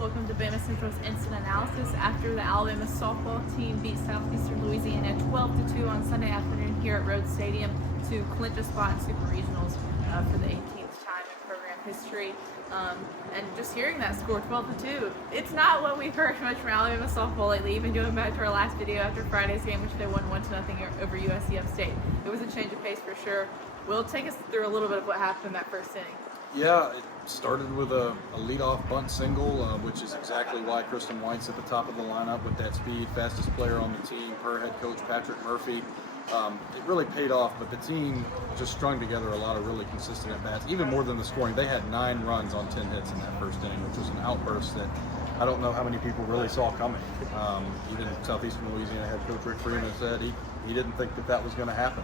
Welcome to Bama Central's Instant Analysis after the Alabama softball team beat Southeastern Louisiana 12-2 on Sunday afternoon here at Rhodes Stadium to clinch a spot in Super Regionals for the 18th time in program history. And just hearing that score, 12-2, it's not what we've heard much from Alabama softball lately, even going back to our last video after Friday's game, which they won 1-0 over USC Upstate. It was a change of pace for sure. Will take us through a little bit of what happened in that first inning. Yeah, it started with a leadoff bunt single, which is exactly why Kristen White's at the top of the lineup with that speed, fastest player on the team, per head coach Patrick Murphy. It really paid off, but the team just strung together a lot of really consistent at-bats, even more than the scoring. They had 9 runs on 10 hits in that first inning, which was an outburst that I don't know how many people really saw coming. Even Southeastern Louisiana head coach Rick Freeman said he didn't think that was going to happen.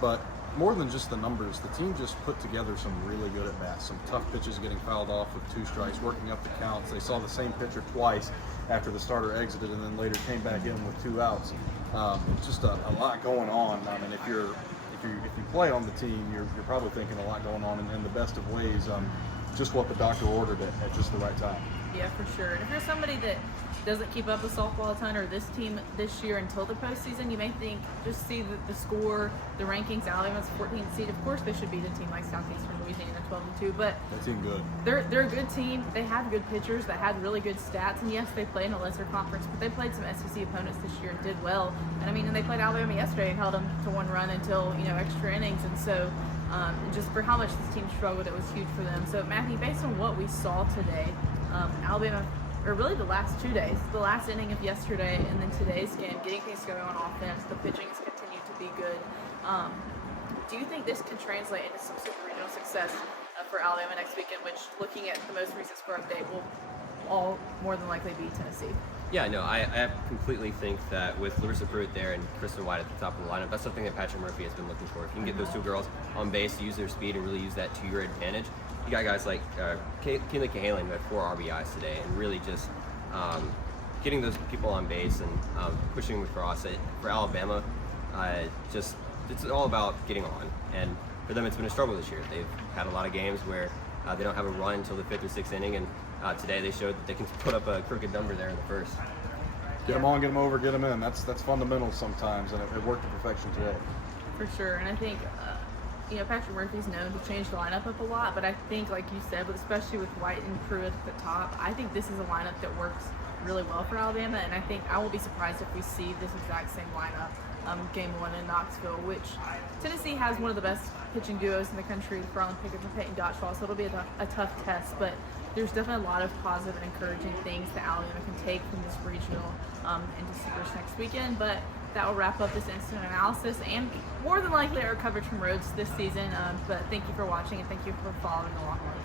But more than just the numbers, the team just put together some really good at-bats, some tough pitches getting fouled off with 2 strikes, working up the counts. They saw the same pitcher twice after the starter exited and then later came back in with 2 outs. Just a lot going on. I mean, if you play on the team, you're probably thinking a lot going on in the best of ways. Just what the doctor ordered at just the right time. Yeah, for sure. And if you're somebody that doesn't keep up with softball a ton, or this team this year until the postseason, you may think, just see the score, the rankings, Alabama's 14th seed. Of course they should beat a team like Southeastern Louisiana 12-2, but that team good. They're a good team. They have good pitchers that had really good stats, and yes, they play in a lesser conference, but they played some SEC opponents this year and did well. And I mean, and they played Alabama yesterday and held them to 1 run until extra innings, and so just for how much this team struggled, it was huge for them. So Matthew, based on what we saw today, Alabama, or really the last 2 days, the last inning of yesterday and then today's game, getting things going on offense, the pitching has continued to be good. Do you think this can translate into some super regional success for Alabama next weekend, which, looking at the most recent score update, will all more than likely be Tennessee? Yeah, no, I completely think that with Larissa Pruitt there and Kristen White at the top of the lineup, that's something that Patrick Murphy has been looking for. If you can get those 2 girls on base, use their speed, and really use that to your advantage. You got guys like Keely Cahalan who had 4 RBIs today, and really just getting those people on base and pushing them across. For Alabama, it's all about getting on. And for them, it's been a struggle this year. They've had a lot of games where they don't have a run until the 5th or 6th inning, and today they showed that they can put up a crooked number there in the first. Get them on, get them over, get them in. That's fundamental sometimes, and it worked to perfection today. For sure, and I think Patrick Murphy's known to change the lineup up a lot, but I think, like you said, but especially with White and Pruitt at the top, I think this is a lineup that works really well for Alabama, and I think I won't be surprised if we see this exact same lineup game 1 in Knoxville, which Tennessee has one of the best pitching duos in the country, Farland Pickett and Peyton Dotchwall, so it'll be a tough test, but there's definitely a lot of positive and encouraging things that Alabama can take from this regional into Supers next weekend. But that will wrap up this instant analysis and more than likely our coverage from Rhodes this season. But thank you for watching and thank you for following along.